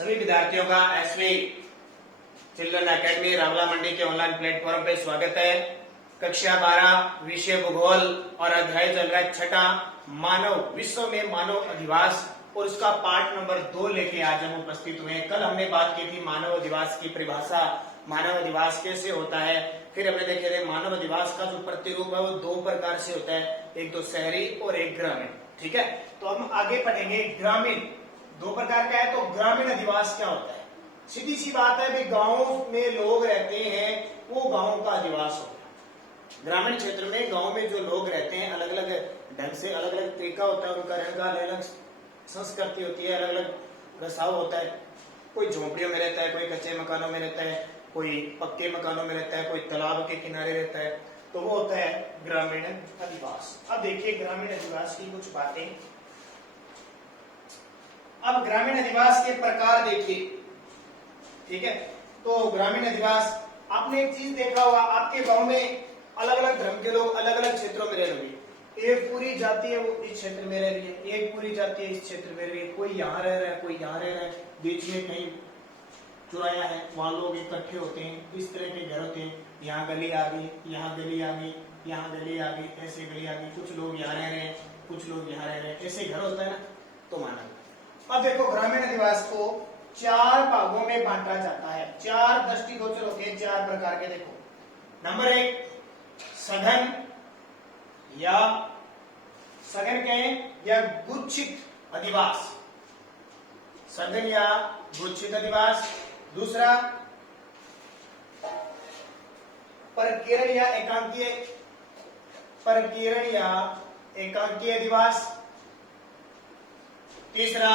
सभी विद्यार्थियों का एसवी चिल्ड्रन एकेडमी रावला मंडी के ऑनलाइन प्लेटफॉर्म पे स्वागत है। कक्षा 12 विषय भूगोल और अध्याय चल रहा है छठा मानव, विश्व में मानव अधिवास और उसका पार्ट नंबर 2 लेके आज हम उपस्थित हुए हैं। कल हमने बात की थी मानव अधिवास की परिभाषा, मानव अधिवास कैसे होता है। फिर हमने देखे थे मानव अधिवास का जो प्रतिरूप है वो 2 प्रकार से होता है, एक तो शहरी और एक ग्रामीण। ठीक है, तो हम आगे पढ़ेंगे। ग्रामीण 2 प्रकार का है, तो ग्रामीण अधिवास क्या होता है। सीधी सी बात है कि गांव में लोग रहते हैं वो गांव का अधिवास होता है। ग्रामीण क्षेत्र में गांव में जो लोग रहते हैं अलग अलग ढंग से, अलग अलग तरीका होता है उनका रहने का, अलग अलग संस्कृति होती है, अलग अलग रसाव होता है। कोई झोंपड़ियों में रहता है, कोई कच्चे मकानों में रहता है, कोई पक्के मकानों में रहता है, कोई तालाब के किनारे रहता है, तो वो होता है ग्रामीण अधिवास। अब देखिए ग्रामीण अधिवास की कुछ बातें। अब ग्रामीण अधिवास के प्रकार देखिए। ठीक है, तो ग्रामीण अधिवास आपने एक चीज देखा होगा, आपके गांव में अलग अलग धर्म के लोग अलग अलग क्षेत्रों में रह रहे हैं। एक पूरी जाति है वो इस क्षेत्र में रह रही है, एक पूरी जाति है इस क्षेत्र में रह रही है, कोई यहाँ रह रहा है, कोई यहाँ रह रहा है, बीच में कहीं चुराया है, वहां लोग इकट्ठे होते हैं, इस तरह के घर होते हैं। यहाँ गली आ गई, यहाँ गली आ गई, यहाँ गली आ गई, ऐसे गली आ गई, कुछ लोग यहाँ रह रहे हैं, कुछ लोग यहाँ रह रहे हैं, ऐसे घर होता है ना, तो माना। अब देखो ग्रामीण अधिवास को 4 भागों में बांटा जाता है। 4 दृष्टिगोचर होते हैं, 4 प्रकार के। देखो नंबर 1 सघन कहें या गुच्छित अधिवास, सघन या गुच्छित अधिवास। दूसरा परकीरण या एकांकीय अधिवास। तीसरा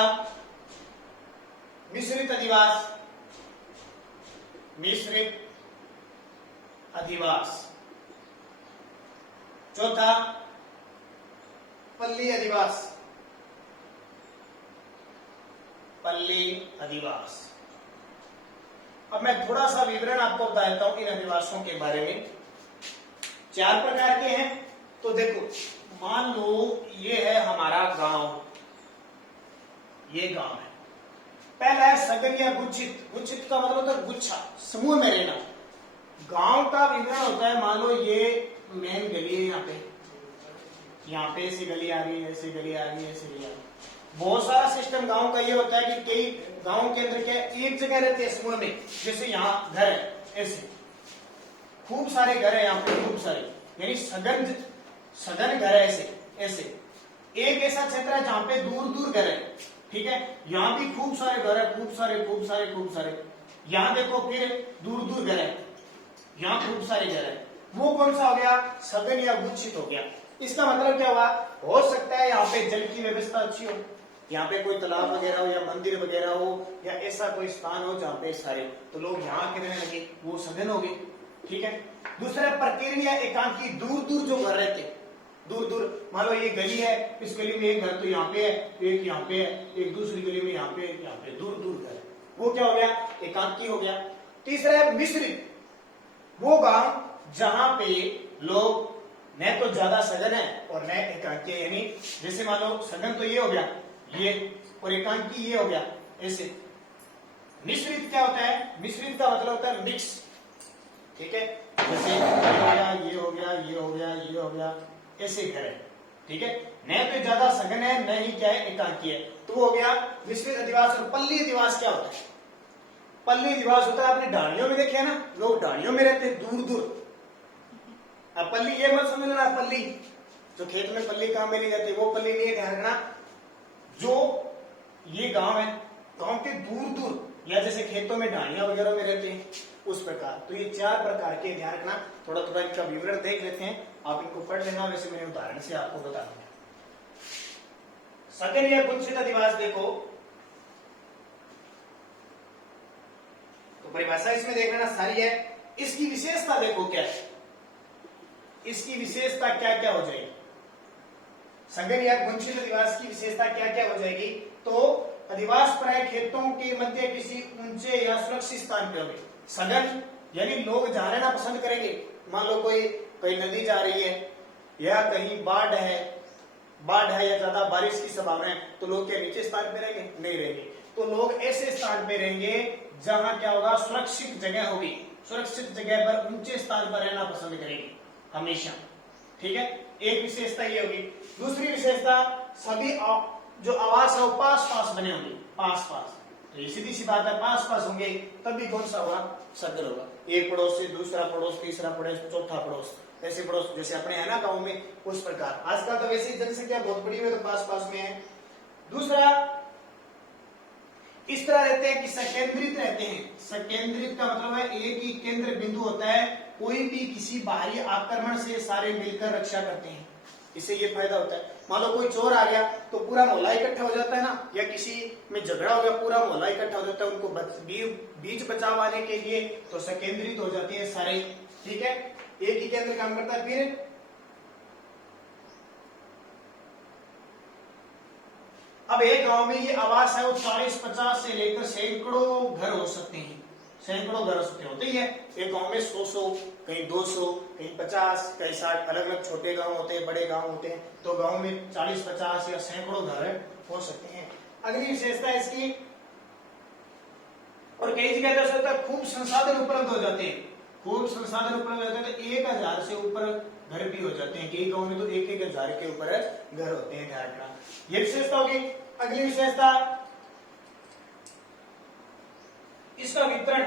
मिश्रित अधिवास। चौथा पल्ली अधिवास। अब मैं थोड़ा सा विवरण आपको बता देता हूं इन अधिवासों के बारे में। 4 प्रकार के हैं। तो देखो मान लो ये है हमारा गांव, ये गांव है। पहला है सघन या गुच्छित। गुच्छित का मतलब होता है गुच्छा, समूह में रहना। गांव का विवरण होता है, मान लो ये मेन गली है, यहाँ पे ऐसी गली आ रही है, ऐसी गली आ रही है, ऐसी गली आ रही है। बहुत सारा सिस्टम गांव का ये होता है कि कई गांव के अंदर क्या एक जगह रहते हैं समूह में। जैसे यहाँ घर है, ऐसे खूब सारे घर है, यहाँ पे खूब सारे, यानी सघन घर है, ऐसे एक ऐसा क्षेत्र है जहाँ पे दूर दूर घर है। ठीक है, यहाँ भी खूब सारे घर है, खूब सारे। यहाँ देखो फिर दूर दूर घर है, यहाँ खूब सारे घर है। वो कौन सा हो गया, सघन या गुच्छित हो गया। इसका मतलब क्या हुआ, हो सकता है यहाँ पे जल की व्यवस्था अच्छी हो, यहाँ पे कोई तालाब वगैरह हो या मंदिर वगैरह हो या ऐसा कोई स्थान हो जहाँ पे सारे, तो लोग यहाँ के रहने लगे, वो सघन हो गए। ठीक है, दूसरा परकीरण या एकांकी, दूर दूर जो घर रहते, दूर दूर। मान लो ये गली है, इस गली में एक घर तो यहाँ पे है, एक यहाँ पे है, एक दूसरी गली में यहाँ पे, दूर दूर घर, वो क्या हो गया, एकांकी हो गया। तीसरा है मिश्रित, वो गांव जहां पे लोग न तो ज्यादा सघन है और न एकांकी है। यानी जैसे मान लो सघन तो ये हो गया, ये, और एकांकी ये हो गया, ऐसे। मिश्रित क्या होता है, मिश्रित का मतलब होता है मिक्स। ठीक है, जैसे ये हो गया, ऐसे घर है। ठीक है, न तो ज्यादा सघन है, न ही क्या है एकांकी है, तो हो गया मिश्रित अधिवास। और पल्ली अधिवास क्या होता है, पल्ली अधिवास होता है, आपने डाणियों में देखे ना, लोग डाणियों में रहते हैं दूर दूर। अब पल्ली ये मत समझ लेना, पल्ली जो खेत में पल्ली काम में ली जाती है वो पल्ली नहीं है, ध्यान रखना। जो ये गांव है, गांव के दूर दूर या जैसे खेतों में डाणियां वगैरह में रहते हैं, उस प्रकार। तो ये 4 प्रकार के, ध्यान रखना। थोड़ा थोड़ा इनका विवरण देख लेते हैं, आप इनको पढ़ लेना, वैसे मैंने उदाहरण से आपको बता दूंगा। सघन या गुच्छित अधिवास देखो, तो परिभाषा इसमें देख लेना सारी है। इसकी विशेषता देखो क्या है, इसकी विशेषता क्या क्या हो जाएगी। सघन या गुच्छित अधिवास की विशेषता क्या क्या हो जाएगी, तो अधिवास प्राय खेतों के मध्य किसी ऊंचे या सुरक्षित स्थान पे होगी। सघन यानी लोग जहाँ रहना पसंद करेंगे। मान लो कोई नदी जा रही है या कहीं बाढ़ है या ज्यादा बारिश की संभावना है, तो लोग क्या नीचे स्थान पे रहेंगे? नहीं रहेंगे। तो लोग ऐसे स्थान पे रहेंगे जहां क्या होगा, सुरक्षित जगह होगी, सुरक्षित जगह पर ऊंचे स्थान पर रहना पसंद करेंगे हमेशा। ठीक है, एक विशेषता ये होगी। दूसरी विशेषता, सभी जो आवास है वो पास पास बने होंगे, पास पास। तो ये सीधी सी बात है, पास पास होंगे तभी कौन सा होगा, सगर होगा। एक पड़ोस से दूसरा पड़ोस, तीसरा पड़ोस, चौथा पड़ोस, ऐसे पड़ोस जैसे अपने है ना गांव में, उस प्रकार। आजकल तो वैसे जनसंख्या बहुत बड़ी है तो पास पास में है। दूसरा, इस तरह रहते हैं कि सकेंद्रित रहते हैं। सकेंद्रित का मतलब है एक ही केंद्र बिंदु होता है, कोई भी किसी बाहरी आक्रमण से सारे मिलकर रक्षा करते हैं। इससे ये फायदा होता है, मान लो कोई चोर आ गया तो पूरा मोहल्ला इकट्ठा हो जाता है ना, या किसी में झगड़ा हो गया पूरा मोहल्ला इकट्ठा हो जाता है, उनको बीच बचाव आने के लिए तो सकेंद्रित हो जाती है सारे। ठीक है, एक ही केंद्र काम करता है। फिर अब एक गांव में ये आवास है वो 40-50 से लेकर सैकड़ों घर हो सकते हैं, सैकड़ों घर होते ही है। एक गांव में 100, कहीं 200, कहीं 50, कहीं 60, अलग अलग छोटे गांव होते हैं, बड़े गांव होते हैं। तो गांव में 40-50 या सैकड़ों घर हो सकते हैं। अगली विशेषता है इसकी, और कई जगह ऐसा होता है खूब संसाधन उपलब्ध हो जाते हैं, खूब संसाधन उपलब्ध हो जाते हैं, तो 1000 से ऊपर घर भी हो जाते हैं। कई गांव में तो 1000 के ऊपर घर होते हैं। ध्यान रखना, ये विशेषता होगी। अगली विशेषता, इसका वितरण।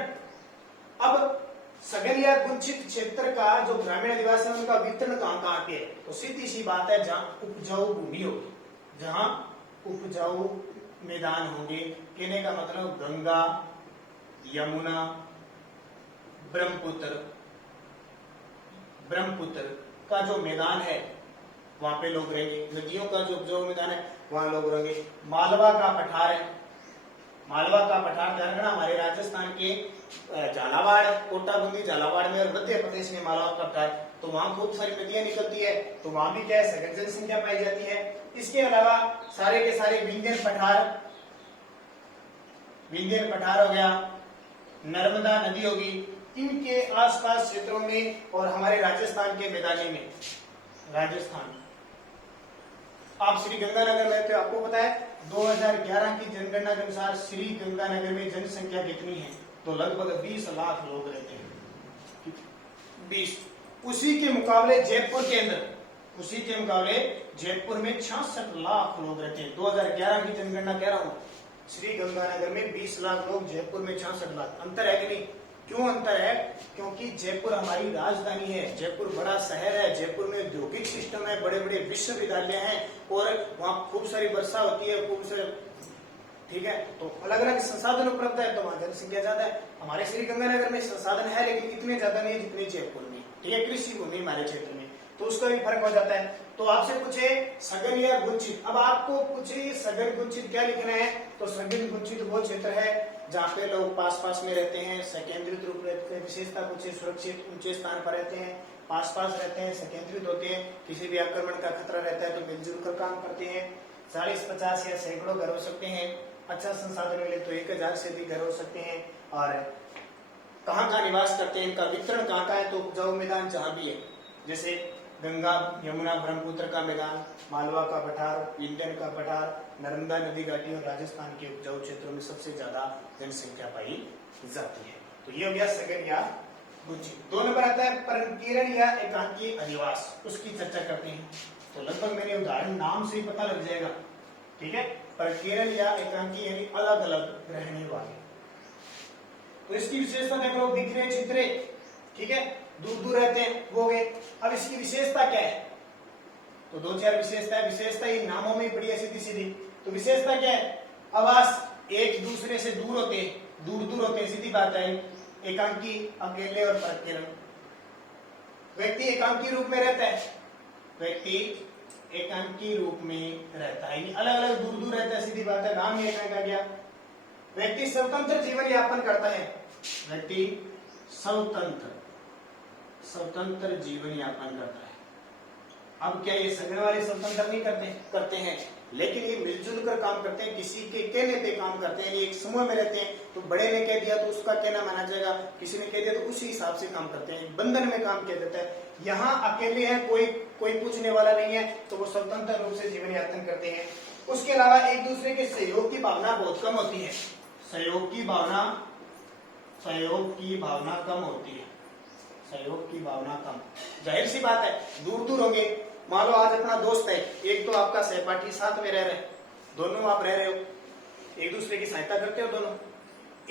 अब सघन या कुंचित क्षेत्र का जो ग्रामीण आदिवासी है उनका वितरण कहां पे है, तो सीधी सी बात है जहां उपजाऊ भूमि होगी, जहां उपजाऊ मैदान होंगे। कहने का मतलब गंगा, यमुना, ब्रह्मपुत्र का जो मैदान है वहां पे लोग रहेंगे। नदियों का जो उपजाऊ मैदान है वहां लोग रहेंगे। मालवा का पठार है, मालवा का पठार ध्यान रखना, हमारे राजस्थान के झालावाड़, कोटा बूंदी झालावाड़ में और मध्य प्रदेश में मालवा का पठार, तो वहां खूब सारी नदियां निकलती है, तो वहां भी क्या है, सघन जनसंख्या पाई जाती है। इसके अलावा सारे के सारे विंध्यन पठार हो गया, नर्मदा नदी होगी, इनके आसपास क्षेत्रों में और हमारे राजस्थान के मैदानी में, राजस्थान, आप श्री गंगानगर में रहते हो, आपको पता है 2011 की जनगणना के अनुसार श्री गंगानगर में जनसंख्या कितनी है, तो लगभग 20 लाख लोग रहते हैं, 20। उसी के मुकाबले जयपुर के अंदर, उसी के मुकाबले जयपुर में 66 लाख लोग रहते हैं। 2011 की जनगणना कह रहा हूं, श्री गंगानगर में 20 लाख लोग, जयपुर में 66 लाख। अंतर है कि नहीं? क्यों अंतर है? क्योंकि जयपुर हमारी राजधानी है, जयपुर बड़ा शहर है, जयपुर में औद्योगिक सिस्टम है, बड़े बड़े विश्वविद्यालय हैं और वहाँ खूब सारी वर्षा होती है, खूब सारे, ठीक है, तो अलग अलग संसाधन उपलब्ध है, तो वहाँ जनसंख्या ज्यादा है। हमारे श्री गंगानगर में संसाधन है लेकिन इतने ज्यादा नहीं जितने जयपुर में, ठीक है, कृषि भूमि हमारे क्षेत्र में, तो उसका भी फर्क हो जाता है। तो आपसे पूछे सघन या गुंचित, अब आपको पूछे सघन गुंचित क्या लिखना है, तो सघन गुंचित वो क्षेत्र है जहाँ पे लोग पास पास में रहते हैं, सकेंद्रित रूप रहते हैं। विशेषता पूछे सुरक्षित ऊंचे स्थान पर रहते हैं, पास पास रहते हैं, सकेंद्रित होते हैं, किसी भी आक्रमण का खतरा रहता है तो मिलजुल कर काम करते हैं, 40-50 या सैकड़ों घर हो सकते हैं, अच्छा संसाधन मिले तो 1000 से भी घर हो सकते हैं, और कहाँ कहाँ निवास करते हैं, इनका वितरण कहाँ कहाँ है, तो उपजाऊ मैदान जहाँ भी है, जैसे गंगा, यमुना, ब्रह्मपुत्र का मैदान, मालवा का पठार, विंध्यन का पठार, नर्मदा नदी घाटी और राजस्थान के उपजाऊ क्षेत्रों में सबसे ज्यादा जनसंख्या पाई जाती है। तो ये हो गया सघन या गुंचित। 2 नंबर आता है परकीरण या एकांकी अधिवास, उसकी चर्चा करते हैं। तो लगभग मेरे उदाहरण नाम से ही पता लग जाएगा, ठीक है, परकीरण या एकांकी यानी अलग अलग रहने वाले। तो इसकी विशेषता देख लो, बिखरे चित्रे, ठीक है, दूर दूर रहते हैं वो गए। अब इसकी विशेषता क्या है, तो 2-4 विशेषता है, विशेषता ही नामों में पड़ी है सीधी सीधी। तो विशेषता क्या है, आवास एक दूसरे से दूर होते हैं, दूर दूर होते हैं, सीधी बात है। एकांकी, अकेले और परकीरण, व्यक्ति एकांकी रूप में रहता है, व्यक्ति एकांकी रूप में रहता है, अलग अलग दूर दूर रहता है, सीधी बात है, नाम ही एकांक आ गया। व्यक्ति स्वतंत्र जीवन यापन करता है, व्यक्ति स्वतंत्र जीवन यापन करता है। अब क्या ये सघन वाले स्वतंत्र नहीं करते हैं, लेकिन ये मिलजुल कर काम करते हैं, किसी के कहने पे काम करते हैं, ये एक समूह में रहते हैं, तो बड़े ने कह दिया तो उसका कहना माना जाएगा, किसी ने कह दिया तो उसी हिसाब से काम करते हैं, बंधन में काम किया जाता है। यहाँ अकेले हैं, कोई पूछने वाला नहीं है, तो वो स्वतंत्र रूप से जीवन यापन करते हैं। उसके अलावा एक दूसरे के सहयोग की भावना बहुत कम होती है। सहयोग की भावना कम होती है। सहयोग की भावना कम, जाहिर सी बात है, दूर दूर होंगे। मान लो आज अपना दोस्त है, एक तो आपका सहपाठी साथ में रह रहे, दोनों आप रह रहे हो, एक दूसरे की सहायता करते हो दोनों।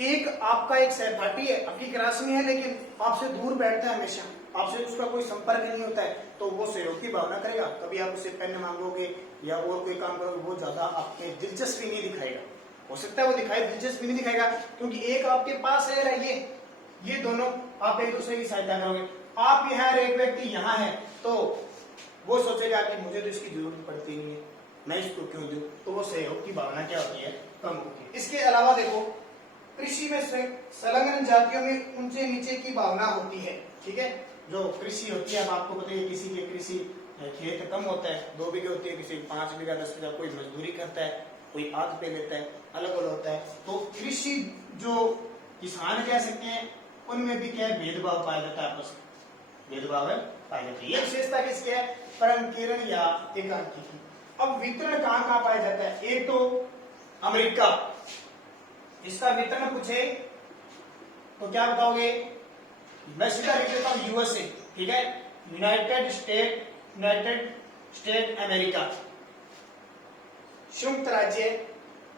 एक आपका एक सहपाठी है, आपकी क्लास में है, लेकिन आपसे दूर बैठता है, हमेशा आपसे उसका कोई संपर्क नहीं होता है, तो वो सहयोग की भावना करेगा। कभी आप उससे पेन मांगोगे या और कोई काम करोगे, वो ज्यादा आपके दिलचस्पी नहीं दिखाएगा। हो सकता है वो दिलचस्पी नहीं दिखाएगा, क्योंकि एक आपके पास रह रहा है, ये दोनों आप एक दूसरे की सहायता करोगे। आप यहाँ, एक व्यक्ति यहाँ है, तो वो सोचेगा कि मुझे तो इसकी जरूरत पड़ती नहीं है, मैं इसको क्यों दूं, तो वो सहयोग की भावना क्या होती है, कम होती है। इसके अलावा देखो, कृषि में संलग्न जातियों में ऊंचे नीचे की भावना होती है। ठीक है, जो कृषि होती है, अब आपको पता है किसी के कृषि खेत कम होता है, 2 बीघे होती है, किसी 5 बीघा 10 बीघा, कोई मजदूरी करता है, कोई आध पे लेता है, अलग अलग होता है। तो कृषि जो किसान कह सकते हैं, उनमें भी क्या है, भेदभाव पाया जाता है, आपस में भेदभाव पाया जाता है। ये विशेषता किसकी है, परकीकरण या एकांकी की। अब वितरण कहाँ पाया जाता है, एक तो अमेरिका, इसका वितरण पूछे तो क्या बताओगे, मैं सीधा लिख देता हूं यूएसए। ठीक है, यूनाइटेड स्टेट अमेरिका, संयुक्त राज्य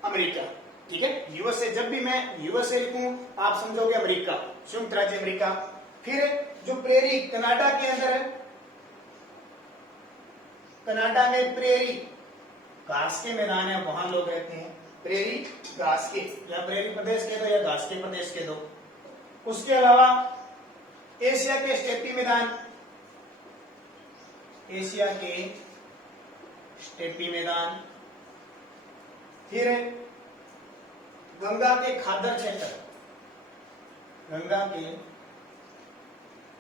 अमेरिका। ठीक है, यूएसए, जब भी मैं यूएसए लिखूं आप समझोगे अमेरिका, संयुक्त राज्य अमेरिका। फिर जो प्रेरी कनाडा के अंदर है, कनाडा में प्रेरी घास के मैदान है, वहां लोग रहते हैं, प्रेरी घास के, या प्रेरी प्रदेश के दो या घास के प्रदेश के दो। उसके अलावा एशिया के स्टेपी मैदान, एशिया के स्टेपी मैदान। फिर गंगा के खादर क्षेत्र, गंगा के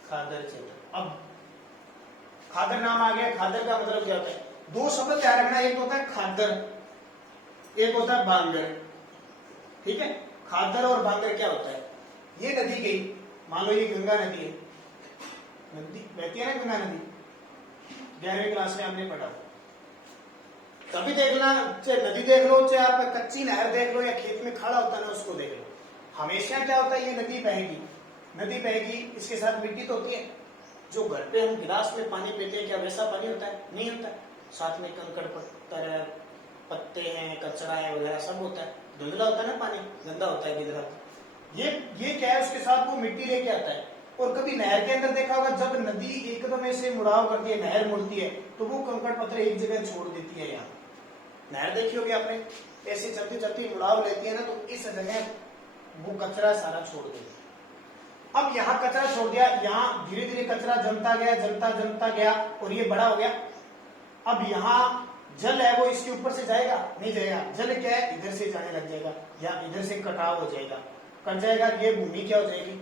खादर क्षेत्र। अब खादर नाम आ गया, खादर का मतलब क्या होता है, 2 शब्द ध्यान रखना, एक होता है खादर, एक होता है बांगर। ठीक है, खादर और बांगर क्या होता है, ये नदी गई, मान लो ये गंगा नदी है, नदी बहती है ना गंगा नदी, 11वीं क्लास में आपने पढ़ा। कभी देखना, चाहे नदी देख लो, चाहे आप कच्ची नहर देख लो, या खेत में खड़ा होता है ना उसको देख लो, हमेशा क्या होता है, ये नदी बहेगी, इसके साथ मिट्टी तो होती है। जो घर पे हम गिलास में पानी पीते हैं, क्या वैसा पानी होता है, नहीं होता। साथ में कंकड़ पत्थर है, पत्ते हैं, कचरा है वगैरह सब होता है, धुंधला होता है ना पानी, गंदा होता है किधर। ये क्या है, उसके साथ वो मिट्टी लेके आता है। और कभी नहर के अंदर देखा होगा, जब नदी एकदम ऐसे मुड़ाव करती है, नहर मुड़ती है, तो वो कंकड़ पत्थर एक जगह छोड़ देती है। यहाँ नहर देखी होगी आपने, ऐसे चलती चलती मुड़ाव लेती है ना, तो इस जगह वो कचरा सारा छोड़ देती है। अब यहाँ कचरा छोड़ दिया, यहाँ धीरे धीरे कचरा जमता गया और ये बड़ा हो गया। अब यहाँ जल है, वो इसके ऊपर से जाएगा, नहीं जाएगा। जल क्या है, इधर से जाने लग जाएगा, या इधर से कटाव हो जाएगा, कट जाएगा। ये भूमि क्या हो जाएगी,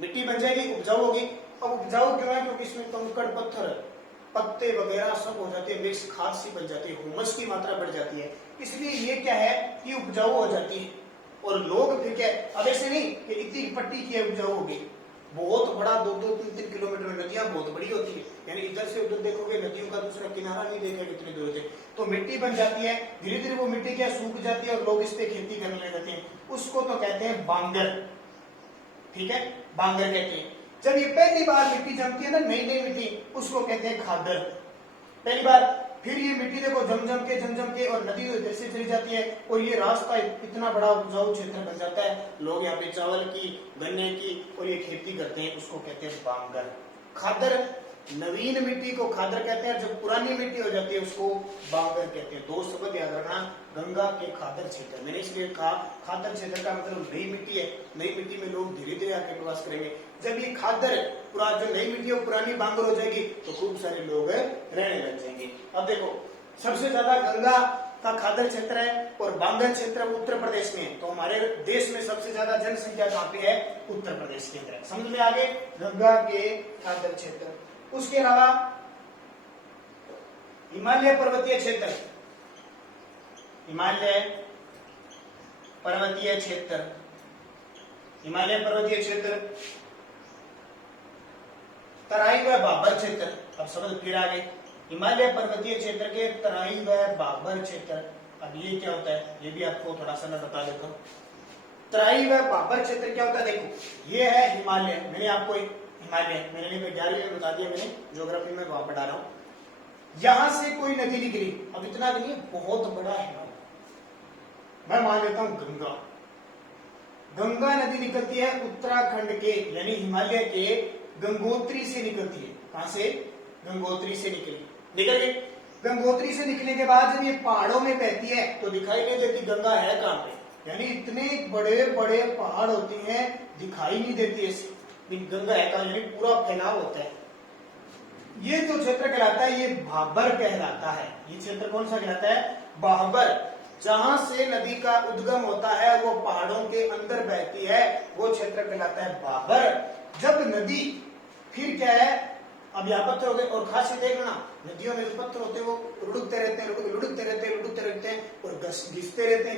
मिट्टी बन जाएगी, उपजाऊ होगी। अब उपजाऊ क्यों है, क्योंकि इसमें कंकड़ पत्थर, पत्ते वगैरह सब हो जाते हैं, मिक्स खाद सी बन जाती है, हुमस की मात्रा बढ़ जाती है, इसलिए ये क्या है कि उपजाऊ हो जाती है। और लोग फिर क्या, अब ऐसे नहीं कि इतनी पट्टी की उपजाऊ होगी, बहुत बड़ा 2-2, 3-3 किलोमीटर में नदियां बहुत बड़ी होती है, यानी इधर से उधर देखोगे नदियों का दूसरा किनारा नहीं देखेगा कितनी दूर से, तो मिट्टी बन जाती है। धीरे धीरे वो मिट्टी क्या सूख जाती है और लोग इस पे खेती करने लग जाते हैं, उसको तो कहते हैं बांगर। ठीक है, बांगर कहते हैं। जब ये पहली बार मिट्टी जमती है ना, नई मिट्टी, उसको कहते हैं खादर, पहली बार। फिर ये मिट्टी देखो जम जम के और नदी तो इधर से चली जाती है, और ये रास्ता इतना बड़ा उपजाऊ क्षेत्र बन जाता है। लोग यहाँ पे चावल की, गन्ने की और ये खेती करते हैं, उसको कहते हैं बांगर। खादर, नवीन मिट्टी को खादर कहते हैं, जब पुरानी मिट्टी हो जाती है उसको बांगर कहते हैं। 2 शब्द याद रखना, गंगा के खादर क्षेत्र। मैंने इसलिए कहा खादर क्षेत्र का मतलब नई मिट्टी है, नई मिट्टी में लोग धीरे धीरे आके प्रवास करेंगे। जब ये खादर जो नई मिट्टी और पुरानी बांगर हो जाएगी, तो खूब सारे लोग रहने लग जाएंगे। अब देखो, सबसे ज्यादा गंगा का खादर क्षेत्र है और बांगर क्षेत्र उत्तर प्रदेश में है, तो हमारे देश में सबसे ज्यादा जनसंख्या कहाँ पे है, उत्तर प्रदेश के अंदर है। समझ में आगे, गंगा के खादर क्षेत्र। उसके अलावा हिमालय पर्वतीय क्षेत्र, हिमालय पर्वतीय क्षेत्र, हिमालय पर्वतीय क्षेत्र, तराई व भाबर क्षेत्र। अब समझ फिर आगे, हिमालय पर्वतीय क्षेत्र के तराई व बाबर क्षेत्र। अब ये क्या होता है, ये भी आपको थोड़ा सा मैं बता देता हूँ। तराई व बाबर क्षेत्र क्या होता है, देखो ये है हिमालय, मैंने आपको हिमालय मैंने 11वीं में बता दिया, मैंने ज्योग्राफी में वहां पढ़ा रहा हूँ। यहां से कोई नदी निकली, अब इतना नहीं, बहुत बड़ा हिमालय, मैं मान लेता हूं गंगा। गंगा नदी निकलती है उत्तराखंड के यानी हिमालय के गंगोत्री से निकलती है। कहां से, गंगोत्री से निकल गई। गंगोत्री से निकलने के बाद जब ये पहाड़ों में बहती है तो दिखाई नहीं देती गंगा है कहां पे, यानी इतने बड़े बड़े पहाड़ होते हैं, दिखाई नहीं देती ऐसी गंगा है कहां, यानी पूरा फैलाव होता है। ये जो क्षेत्र कहलाता है ये भाबर कहलाता है। ये क्षेत्र कौन सा कहलाता है, भाबर। जहां से नदी का उद्गम होता है वो पहाड़ों के अंदर बहती है, वो क्षेत्र कहलाता है भाबर। जब नदी फिर क्या है, अब यहाँ पत्थर हो गए, और खास से देखना नदियों में जो पत्थर होते हैं वो लुढ़कते रहते हैं, लुढ़कते रहते हैं और घिसते रहते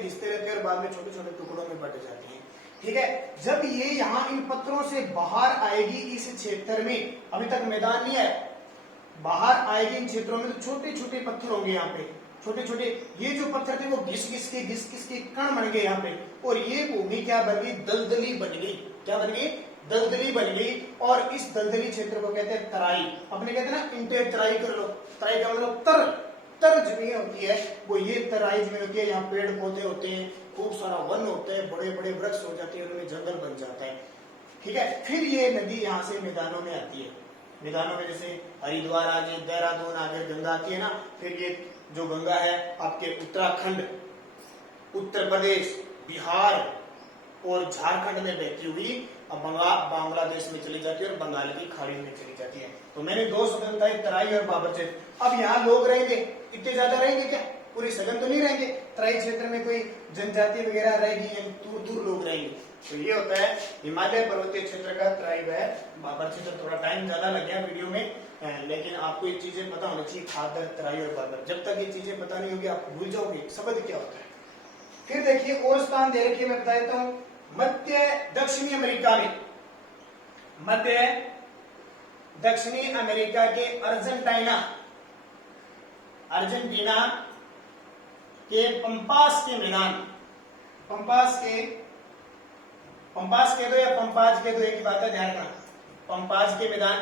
हैं और बाद में छोटे छोटे टुकड़ों में बट जाते हैं। ठीक है, जब ये यहाँ इन पत्थरों से बाहर आएगी इस क्षेत्र में, अभी तक मैदान नहीं है, बाहर आएगी इन क्षेत्रों में तो छोटे छोटे पत्थर होंगे यहाँ पे, छोटे छोटे। ये जो पत्थर थे वो घिस घिस के कण बन गए यहाँ पे, और ये भूमि क्या बन गई, दलदली बन गई। क्या बन गई, दलदली बन गई। और इस दलदली क्षेत्र को कहते हैं तराई। अपने कहते हैं ना इंटे तराई कर लो, तराई का मतलब तर जमीन होती है, वो ये तराई जमीन होती है। यहाँ पेड़ पौधे होते हैं, खूब सारा वन होता है, बड़े बड़े वृक्ष हो जाते हैं, उनमें जंगल बन जाता है। ठीक है, फिर ये नदी यहाँ से मैदानों में आती है। मैदानों में जैसे हरिद्वार आ गए, देहरादून आ गए, गंगा आती है ना। फिर ये जो गंगा है आपके उत्तराखंड, उत्तर प्रदेश, बिहार और झारखंड में बहती हुई अब बांग्लादेश में चली जाती है और बंगाल की खाड़ी में चली जाती है। तो मैंने दो शब्द बताए, तराई और बाबर क्षेत्र। अब यहाँ लोग रहेंगे, इतने ज्यादा रहेंगे क्या, पूरी सघन तो नहीं रहेंगे। तराई क्षेत्र में कोई जनजाति वगैरह रहेगी, दूर दूर लोग रहेंगे। तो ये होता है हिमालय पर्वतीय क्षेत्र का तराई व बाबर क्षेत्र। थोड़ा टाइम ज्यादा लग गया वीडियो में, लेकिन आपको ये चीजें पता होनी चाहिए, खादर, तराई और बाबर। जब तक ये चीजें पता नहीं होगी आप भूल जाओगे शब्द क्या होता है। फिर देखिए और स्थान दे रखिए, मैं बता देता हूँ। मध्य दक्षिणी अमेरिका में, मध्य दक्षिणी अमेरिका के अर्जेंटीना के पंपास के मैदान, पंपास के दो या पंपास के दो, एक ही बात है, ध्यान रखना। पंपास के मैदान,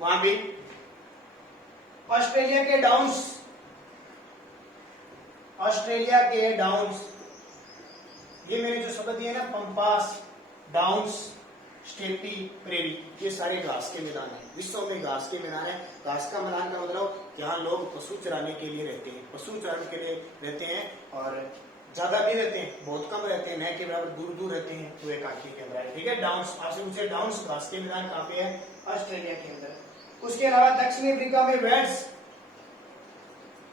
वहां भी ऑस्ट्रेलिया के डाउन्स, ये मैंने जो शब्द दिए ना, पंपास, डाउन्स, स्टेपी, प्रेरी, ये सारे घास के मैदान है। विश्व में घास के मैदान है। घास का मैदान का मतलब यहाँ लोग पशु चराने के लिए रहते हैं, पशु चराने के लिए रहते हैं, और ज्यादा भी रहते हैं, बहुत कम रहते हैं, न के बराबर दूर दूर रहते हैं। तो एक आंखी के अंदर है। ठीक है, डाउन्स, आपसे पूछे डाउन्स घास के मैदान कहाँ पे है, ऑस्ट्रेलिया के अंदर। उसके अलावा दक्षिणी अफ्रीका में वेल्स,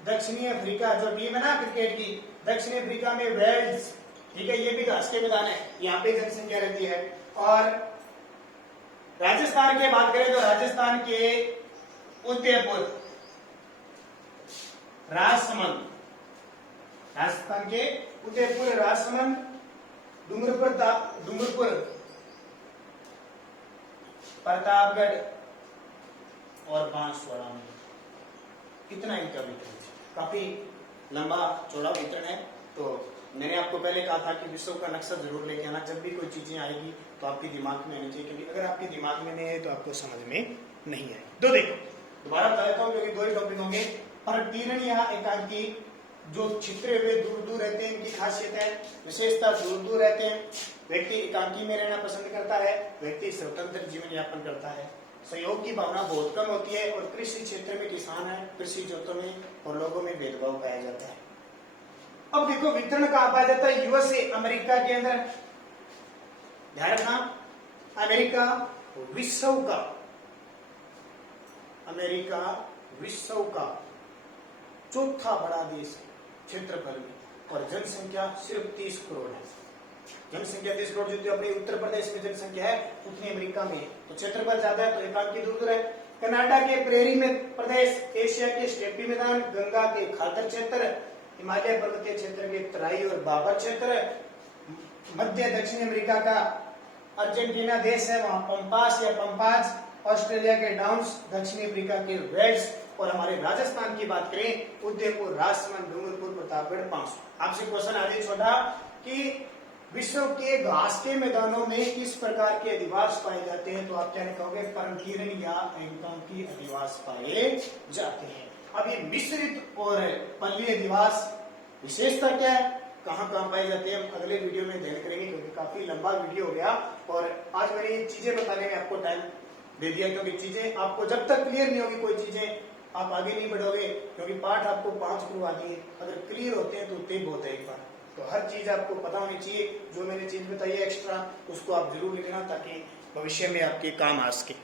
दक्षिणी अफ्रीका जो टीम है ना क्रिकेट की, दक्षिणी अफ्रीका में वेल्स, ठीक है, ये भी घास के मैदान है, यहाँ पे जनसंख्या रहती है। और राजस्थान की बात करें तो राजस्थान के उदयपुर, राजसमंद, राजस्थान के उदयपुर, राजसमंद, डूंगरपुर, प्रतापगढ़ और बांसवाड़ा में। कितना इनका वितरण, काफी लंबा चौड़ा वितरण है। तो मैंने आपको पहले कहा था कि विश्व का नक्शा जरूर लेके आना, जब भी कोई चीजें आएगी तो आपके दिमाग में आनी चाहिए, क्योंकि अगर आपके दिमाग में नहीं है तो आपको समझ में नहीं आएगी। तो देखो दोबारा बता देता हूँ, क्योंकि दो ही टॉपिक होंगे। परकीर्ण या एकांकी, जो छितरे हुए दूर दूर रहते हैं, इनकी खासियत है, विशेषता दूर दूर रहते हैं। व्यक्ति एकांकी में रहना पसंद करता है, व्यक्ति स्वतंत्र जीवन यापन करता है, सहयोग की भावना बहुत कम होती है, और कृषि क्षेत्र में किसान है, कृषि जोतों में और लोगों में भेदभाव पाया जाता है। अब देखो वितरण कहां पाया जाता है, यूएसए, अमेरिका के अंदर। ध्यान रखना, अमेरिका विश्व का चौथा बड़ा देश है क्षेत्रफल में, और जनसंख्या सिर्फ 30 करोड़ है। जनसंख्या 30 करोड़ जितनी अपने उत्तर प्रदेश में जनसंख्या है उतनी अमेरिका में है। तो क्षेत्रफल ज्यादा है तो एकांकी दूर दूर है। कनाडा के प्रेरी में प्रदेश, एशिया के स्टेपी मैदान, गंगा के खातर क्षेत्र, हिमालय पर्वतीय क्षेत्र के तराई और बाबर क्षेत्र, मध्य दक्षिण अमेरिका का अर्जेंटीना देश है, वहां पंपास या पंपाज, ऑस्ट्रेलिया के डाउन्स, दक्षिणी अफ्रीका के वेल्स और हमारे राजस्थान की बात करें उदयपुर, राजसमंद, डूंगरपुर, प्रतापगढ़ 500। आपसे क्वेश्चन आ जाए छोटा कि विश्व के घास के मैदानों में किस प्रकार के अधिवास पाए जाते हैं, तो आप क्या कहोगे, परकीरण या एकांकी अधिवास पाए जाते हैं। अब ये मिश्रित और पल्ली अधिवास विशेषता क्या है, कहां कहां पाए जाते हैं, हम अगले वीडियो में ध्यान करेंगे, क्योंकि काफी लंबा वीडियो हो गया और आज मैंने ये चीजें बताने में आपको टाइम दे दिया, क्योंकि चीजें आपको जब तक क्लियर नहीं होगी कोई चीजें आप आगे नहीं बढ़ोगे, क्योंकि पाठ आपको 5 गुरु आती है, अगर क्लियर होते हैं तो तेज होता है एक बार। तो हर चीज आपको पता होनी चाहिए, जो मैंने चीज बताई है एक्स्ट्रा उसको आप जरूर लिखना ताकि भविष्य में आपके काम आ सके।